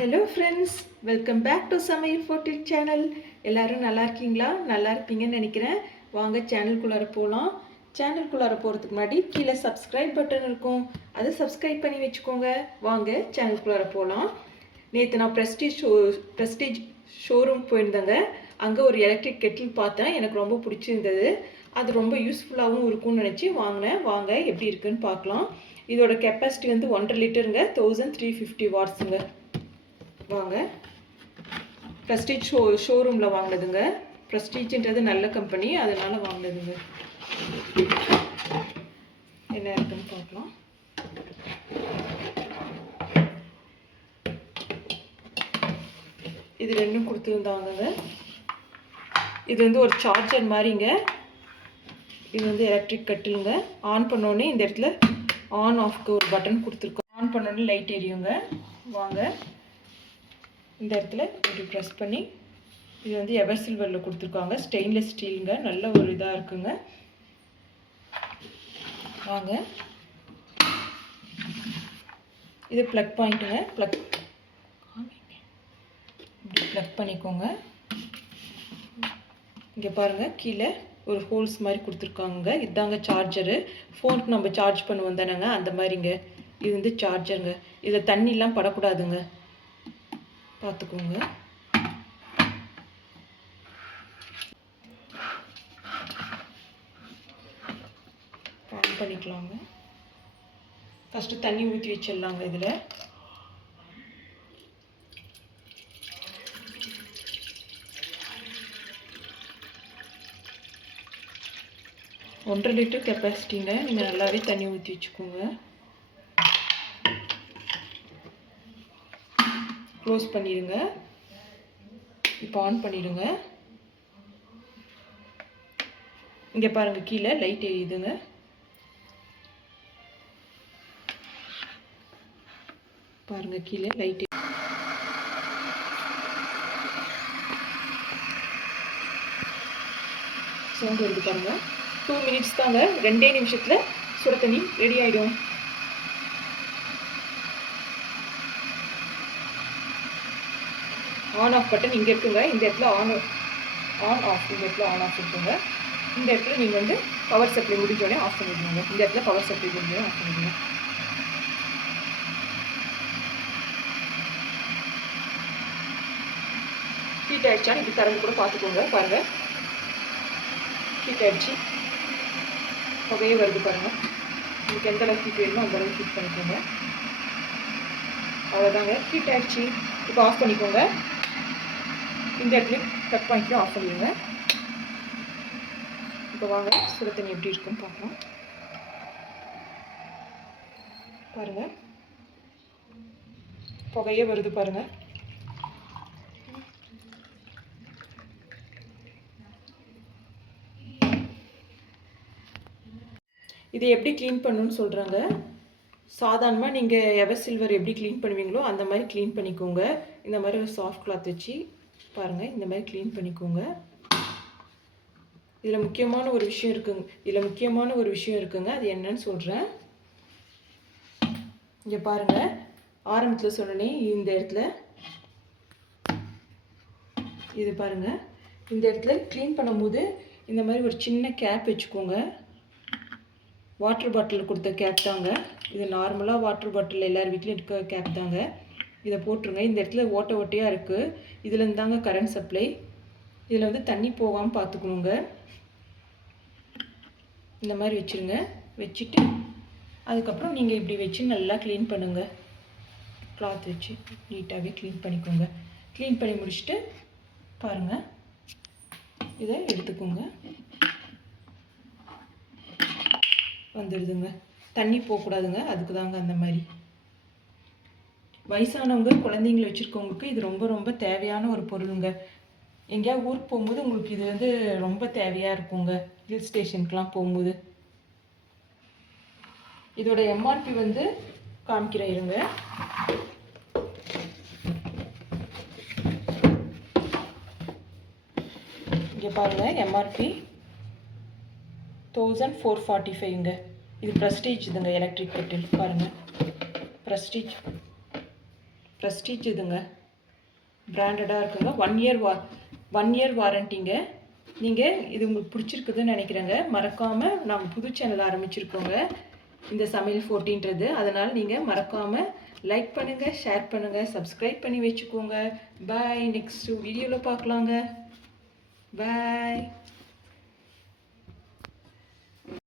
Hello friends, welcome back to சமையல் ஃபோர்டில் channel. எல்லோரும் நல்லா இருக்கீங்களா? நல்லா இருப்பீங்கன்னு நினைக்கிறேன். வாங்க சேனலுக்குள்ளார போகலாம். சேனலுக்குள்ளார போகிறதுக்கு முன்னாடி கீழே சப்ஸ்கிரைப் பட்டன் இருக்கும், அதை சப்ஸ்கிரைப் பண்ணி வச்சுக்கோங்க. வாங்க சேனலுக்குள்ளார போகலாம். நேற்று நான் ப்ரெஸ்டீஜ் ஷோரூம் போயிருந்தேங்க. அங்கே ஒரு எலக்ட்ரிக் கெட்டில் பார்த்தேன், எனக்கு ரொம்ப பிடிச்சிருந்தது. அது ரொம்ப யூஸ்ஃபுல்லாகவும் இருக்கும்னு நினச்சி வாங்கினேன். வாங்க எப்படி இருக்குன்னு பார்க்கலாம். இதோட கெப்பாசிட்டி வந்து 1.5 லிட்டருங்க, 1350 வாட்ஸுங்க. வாங்க, ப்ரெஸ்டீஜ் ஷோரூமில் வாங்கினதுங்க. ப்ரெஸ்டீஜ்ன்றது நல்ல கம்பெனி, அதனால் வாங்கினதுங்க. என்ன இருக்குன்னு பார்க்கலாம். இது ரெண்டும் கொடுத்துருந்தாங்க. இது வந்து ஒரு சார்ஜர் மாதிரிங்க. இது வந்து எலக்ட்ரிக் கட்டிலுங்க. ஆன் பண்ணோடனே இந்த இடத்துல ஆன் ஆஃப்க்கு ஒரு பட்டன் கொடுத்துருக்கோம். ஆன் பண்ணோடனே லைட் எரியுங்க. வாங்க, இந்த இடத்துல இப்படி ப்ரெஸ் பண்ணி, இது வந்து எவர் சில்வரில் கொடுத்துருக்காங்க. ஸ்டெயின்லெஸ் ஸ்டீலுங்க, நல்ல ஒரு இதாக இருக்குங்க. வாங்க, இது ப்ளக் பாயிண்ட்டுங்க. இப்படி ப்ளக் பண்ணிக்கோங்க. இங்கே பாருங்கள், கீழே ஒரு ஹோல்ஸ் மாதிரி கொடுத்துருக்காங்க. இதுதாங்க சார்ஜரு. ஃபோனுக்கு நம்ம சார்ஜ் பண்ணுவோம் தானேங்க, அந்த மாதிரிங்க. இது வந்து சார்ஜருங்க. இதில் தண்ணிலாம் படக்கூடாதுங்க, பார்த்துக்கோங்க. ஆன் பண்ணிக்கலாங்க. ஃபஸ்ட்டு தண்ணி ஊற்றி வச்சிடலாங்க. இதில் ஒன்றரை லிட்டர் கெப்பாசிட்டிங்க. நீங்கள் நல்லாவே தண்ணி ஊற்றி வச்சுக்கோங்க. க்ளோஸ் பண்ணிடுங்க. இப்போ ஆன் பண்ணிடுங்க. இங்கே பாருங்கள், கீழே லைட் எரியுதுங்க. பாருங்கள், கீழே லைட் சவுண்ட் வருது பாருங்கள். 2 மினிட்ஸ் தாங்க, 2 நிமிஷத்தில் சுட தண்ணி ரெடி ஆகிடும். ஆன் ஆஃப் பட்டன் இங்கே இருக்குங்க. இந்த இடத்துல ஆன் ஆஃப், இந்த இடத்துல ஆன் ஆஃப் இருக்குங்க. இந்த இடத்துல நீங்கள் வந்து பவர் சப்ளை முடிஞ்சோடனே ஆஃப் பண்ணிடுங்க. இந்த இடத்துல பவர் சப்ளை முடிஞ்சோடனே ஆஃப் பண்ணிடுங்க. ஹீட் ஆகிடுச்சா இப்படி திறந்து கூட பார்த்துக்கோங்க. பாருங்கள், ஹீட் ஆகிடுச்சு, புகையே வருது பாருங்கள். உங்களுக்கு எந்த அளவுக்கு ஹீட் வேணுமோ அந்த அளவுக்கு ஹீட் பண்ணிக்கோங்க. அவ்வளோதாங்க, ஹீட் ஆகிடுச்சு. இப்போ ஆஃப் பண்ணிக்கோங்க. இந்த இடத்துல கட் பாயிண்ட்ல ஆஃப் பண்ணிடுங்க. இப்போ வாங்க, சுட தண்ணி எப்படி இருக்குன்னு பார்க்கலாம். பாருங்கள், புகையே வருது பாருங்கள். இதை எப்படி க்ளீன் பண்ணணும்னு சொல்கிறாங்க. சாதாரணமாக நீங்கள் எவர் சில்வர் எப்படி க்ளீன் பண்ணுவீங்களோ அந்த மாதிரி க்ளீன் பண்ணிக்கோங்க. இந்த மாதிரி ஒரு சாஃப்ட் கிளாத் வச்சு பாருங்கள், இந்த மாதிரி க்ளீன் பண்ணிக்கோங்க. இதில் முக்கியமான ஒரு விஷயம் இருக்குங்க. அது என்னன்னு சொல்கிறேன். இங்கே பாருங்கள், ஆரம்பத்தில் சொன்னனே இந்த இடத்துல, இது பாருங்கள், இந்த இடத்துல க்ளீன் பண்ணும்போது இந்த மாதிரி ஒரு சின்ன கேப் வச்சுக்கோங்க. வாட்டர் பாட்டில் கொடுத்த கேப் தாங்க இது. நார்மலாக வாட்டர் பாட்டில் எல்லார் வீட்லேயும் இருக்க கேப் தாங்க. இதை போட்டுருங்க. இந்த இடத்துல ஓட்டையாக இருக்குது. இதுலேருந்து தாங்க கரண்ட் சப்ளை. இதில் வந்து தண்ணி போகாமல் பார்த்துக்கணுங்க. இந்த மாதிரி வச்சுருங்க. வச்சுட்டு அதுக்கப்புறம் நீங்கள் இப்படி வச்சு நல்லா க்ளீன் பண்ணுங்கள். கிளாத் வச்சு நீட்டாகவே க்ளீன் பண்ணிக்கோங்க. க்ளீன் பண்ணி முடிச்சுட்டு பாருங்கள், இதை எடுத்துக்கோங்க. வந்துடுதுங்க. தண்ணி போகக்கூடாதுங்க, அதுக்கு தாங்க அந்த மாதிரி. வயசானவங்க, குழந்தைங்களை வச்சுருக்கவங்களுக்கு இது ரொம்ப ரொம்ப தேவையான ஒரு பொருளுங்க. எங்கேயாவது ஊருக்கு போகும்போது உங்களுக்கு இது வந்து ரொம்ப தேவையாக இருக்குங்க. ஹில் ஸ்டேஷனுக்கெலாம் போகும்போது. இதோட எம்ஆர்பி வந்து காமிக்கிறேன் இருங்க. இங்கே பாருங்கள், எம்ஆர்பி 1445ங்க. இது ப்ரெஸ்டீஜ் இதுங்க, எலக்ட்ரிக் கெட்டில். பாருங்கள், ப்ரெஸ்டீஜ் ப்ரெஸ்டீஜ் இதுங்க, பிராண்டடாக இருக்குங்க. 1 இயர் வாரண்டிங்க. நீங்கள் இது உங்களுக்கு பிடிச்சிருக்குதுன்னு நினைக்கிறேங்க. மறக்காமல் நம்ம புது சேனல் ஆரம்பிச்சிருக்கோங்க, இந்த சமையல் 14ன்றது. அதனால் நீங்கள் மறக்காமல் லைக் பண்ணுங்கள், ஷேர் பண்ணுங்கள், சப்ஸ்கிரைப் பண்ணி வச்சுக்கோங்க. பாய், நெக்ஸ்ட் வீடியோவில் பார்க்கலாங்க. பாய்.